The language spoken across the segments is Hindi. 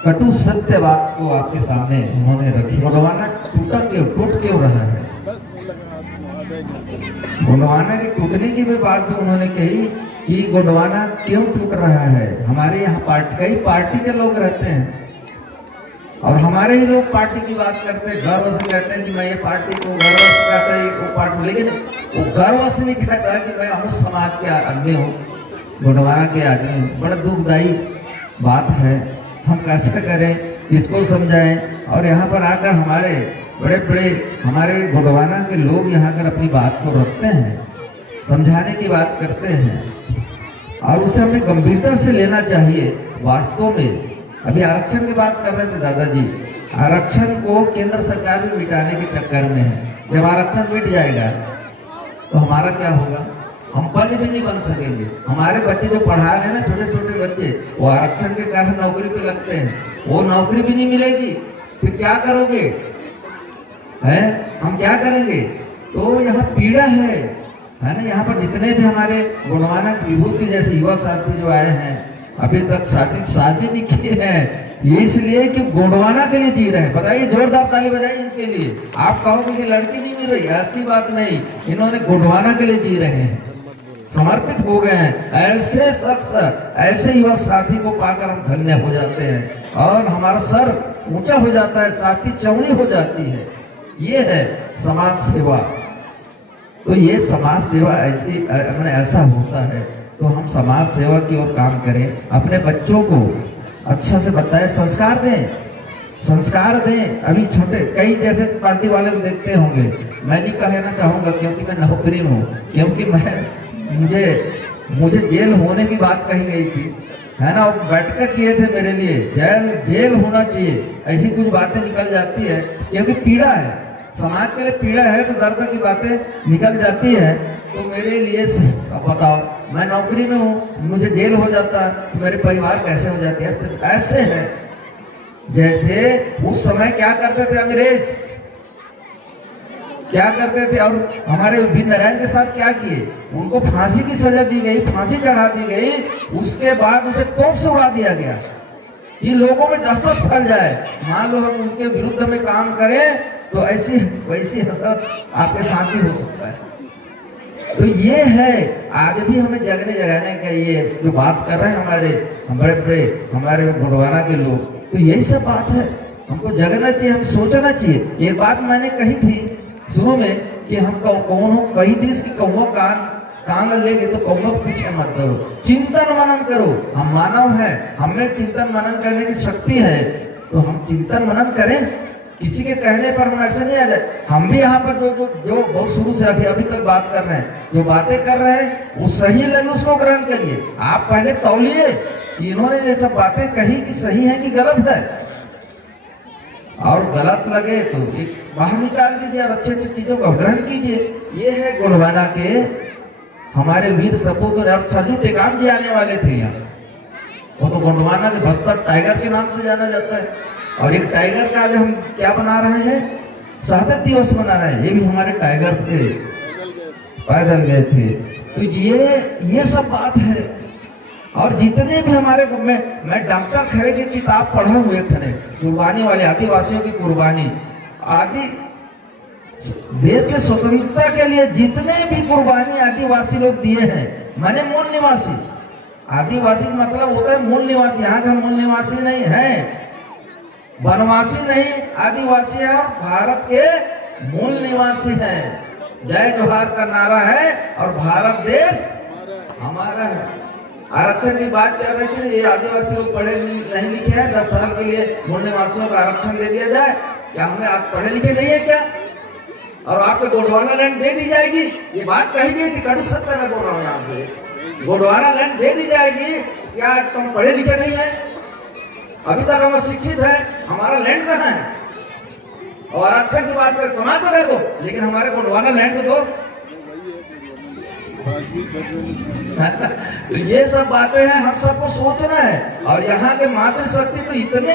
कटु सत्य बात को आपके सामने उन्होंने रखी। गोंडवाना टूट क्यों रहा है? गोंडवाना के टूटने की भी बात भी उन्होंने कही कि गोंडवाना क्यों टूट रहा है। हमारे यहाँ कई पार्टी के लोग रहते हैं और हमारे ही लोग पार्टी की बात करते हैं, गर्व से कहते हैं कि मैं ये पार्टी को गर्व से कहता है वो पार्टी, लेकिन वो गर्व से नहीं कहता कि मैं हम समाज के आदमी हूँ, गोंडवाना के आदमी हूँ। बड़ा दुखदायी बात है। हम कैसे करें, किसको समझाएं? और यहाँ पर आकर हमारे बड़े बड़े हमारे गोंडवाना के लोग यहाँ कर अपनी बात को रखते हैं, समझाने की बात करते हैं और उसे हमें गंभीरता से लेना चाहिए। वास्तव में अभी आरक्षण की बात कर रहे थे दादाजी, आरक्षण को केंद्र सरकार भी मिटाने के चक्कर में है। जब आरक्षण मिट जाएगा तो हमारा क्या होगा? हम पल भी नहीं बन सकेंगे। हमारे बच्चे जो पढ़ा रहे हैं ना, छोटे छोटे बच्चे, वो आरक्षण के कारण नौकरी पे लगते हैं, वो नौकरी भी नहीं मिलेगी, फिर क्या करोगे? है हम क्या करेंगे? तो यहाँ पीड़ा है ना। यहाँ पर जितने भी हमारे गोंडवाना की विभूति जैसे युवा साथी जो आए हैं, अभी तक शादी नहीं की है, ये इसलिए कि गोंडवाना के लिए जी रहे हैं। बताइए, जोरदार ताली बजाइए इनके लिए। आप कहोगे कि लड़की नहीं मिल रही, ऐसी बात नहीं, इन्होंने गोंडवाना के लिए जी रहे हैं, समर्पित हो गए हैं। ऐसे शख्स, ऐसे युवा साथी को पाकर हम धन्य हो जाते हैं और हमारा सर ऊंचा हो जाता है, साथी चौड़ी हो जाती है। ये है समाज सेवा। तो ये समाज सेवा ऐसा होता है। तो हम समाज सेवा की ओर काम करें, अपने बच्चों को अच्छा से बताएं, संस्कार दें। अभी छोटे कई जैसे पार्टी वाले को देखते होंगे, मैं नहीं कहना चाहूँगा क्योंकि मैं नौकरी में हूँ, क्योंकि मुझे जेल होने की बात कही गई थी, है ना। बैठक किए थे मेरे लिए, जेल होना चाहिए, ऐसी कुछ बातें निकल जाती है क्योंकि पीड़ा है, समाज के लिए पीड़ा है, तो दर्द की बातें निकल जाती है। तो मेरे लिए बताओ, मैं नौकरी में हूँ, मुझे जेल हो जाता है तो मेरे परिवार कैसे हो जाती है? ऐसे है जैसे उस समय क्या करते थे अंग्रेज, क्या करते थे, और हमारे वीर नारायण के साथ क्या किए? उनको फांसी की सजा दी गई, फांसी चढ़ा दी गई, उसके बाद उसे तोप से उड़ा दिया गया कि लोगों में दहशत फैल जाए। मान लो हम उनके विरुद्ध में काम करें तो ऐसी वैसी हसरत आपके साथ ही हो सकता है। तो ये है, आज भी हमें जगाने का ये जो बात कर रहे हैं हमारे बड़े हमारे गोंडवाना के लोग, तो यही सब बात है। हमको जगना चाहिए, हम सोचना चाहिए। ये बात मैंने कही थी शुरू में कि हम कौन हो, कही दिस की कौनो कान लेगे तो कौनो पीछे मत करो, चिंतन मनन करो। हम मानव हैं, हमें चिंतन मनन करने की शक्ति है, तो हम चिंतन मनन करें। किसी के कहने पर हम ऐसे नहीं आ जाए। हम भी यहाँ पर जो बहुत शुरू से अभी तक बात कर रहे हैं, जो बातें कर रहे हैं वो सही लगे उसको ग्रहण करिए। आप पहले तौलिए कि इन्होंने ये सब बातें कही कि सही है कि गलत है, और गलत लगे तो एक बाहर निकाल दीजिए और अच्छी चीजों का ग्रहण कीजिए। ये है गोंडवाना के हमारे वीर सपूत। और अब सरजू टेकाम जी आने वाले थे यहाँ, वो तो गोंडवाना के बस्तर टाइगर के नाम से जाना जाता है। और एक टाइगर का आज हम क्या बना रहे हैं, शहादत दिवस मना रहे हैं। ये भी हमारे टाइगर थे, पैदल गए थे। तो ये सब बात है। और जितने भी हमारे मैं डॉक्टर खरे की किताब पढ़ा हुए थे, कुर्बानी वाले, आदिवासियों की कुर्बानी, आदि देश के स्वतंत्रता के लिए जितने भी कुर्बानी आदिवासी लोग दिए हैं, माने मूल निवासी, आदिवासी मतलब होता है मूल निवासी। यहाँ का मूल निवासी नहीं है, वनवासी नहीं, आदिवासी है, भारत के मूल निवासी है। जय जोहार का नारा है और भारत देश हमारा है। आरक्षण की बात चल रही थी, ये आदिवासी लोग पढ़े नहीं लिखे हैं, 10 साल के लिए मूल निवासियों का आरक्षण दे दिया जाए। क्या हमने आप पढ़े लिखे नहीं है क्या? और आपको गोंडवाना लैंड दे दी जाएगी, ये बात कही गई थी। कड़ू सत्य में बोल रहा हूँ यहाँ से, गोंडवाना लैंड दे दी जाएगी। क्या तुम पढ़े लिखे नहीं है? अभी तक हम शिक्षित है, हमारा लैंड कहाँ है? और आरक्षण की बात कर, समाज तो दे दो, लेकिन हमारे गोंडवाना लैंड तो तो ये सब बातें हैं, हम सबको सोचना है। और यहाँ के मातृशक्ति तो इतने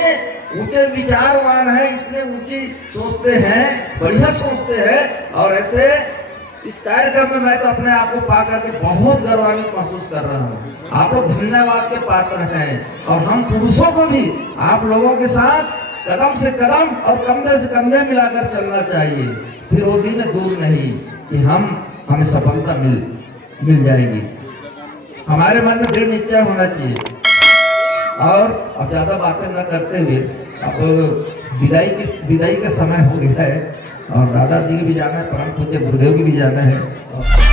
ऊंचे विचारवान है, इतने ऊंची सोचते हैं, बढ़िया सोचते हैं। और ऐसे इस कार्यक्रम में मैं तो अपने आप को पा करके बहुत गौरवान्वित महसूस कर रहा हूँ। आप लोग धन्यवाद के पात्र हैं और हम पुरुषों को भी आप लोगों के साथ कदम से कदम और कंधे से कंधे मिलाकर चलना चाहिए। फिर वो दिन दूर नहीं कि हमें सफलता मिल जाएगी। हमारे मन में दृढ़ निश्चय होना चाहिए। और अब ज्यादा बातें न करते हुए अब विदाई का समय हो गया है और दादाजी की भी जाना है, परम पूज्य गुरुदेव की भी जाना है।